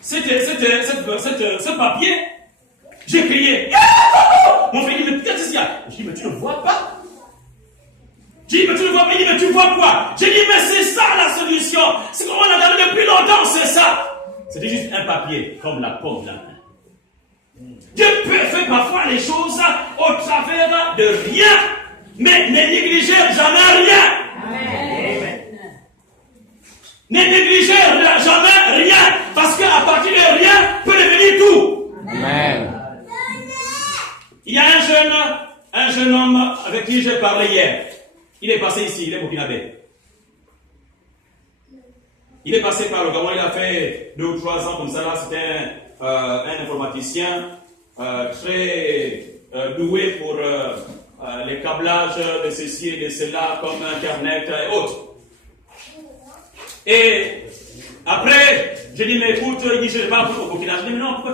ce papier. J'ai crié. Mon frère dit, mais qu'est-ce qu'il y a? Je dis, mais tu ne vois pas? J'ai dit, mais tu ne vois pas? Il dit, mais tu vois quoi? J'ai dit, mais c'est ça la solution. C'est comme on a gardé depuis longtemps, c'est ça. C'était juste un papier, comme la paume de la main. Dieu fait parfois les choses au travers de rien, mais ne négligez jamais rien. Amen. Ne négligez jamais rien, parce qu'à partir de rien peut devenir tout. Amen. Il y a un jeune homme avec qui j'ai parlé hier. Il est passé ici, il est burkinabé. Il est passé par le Gabon, il a fait 2 ou 3 ans comme ça. Là, c'était un informaticien très doué pour les câblages de ceci et de cela, comme Internet et autres. Et après, j'ai dit, mais écoute, il dit, je ne vais pas au Burkina. Je dis, mais non, pourquoi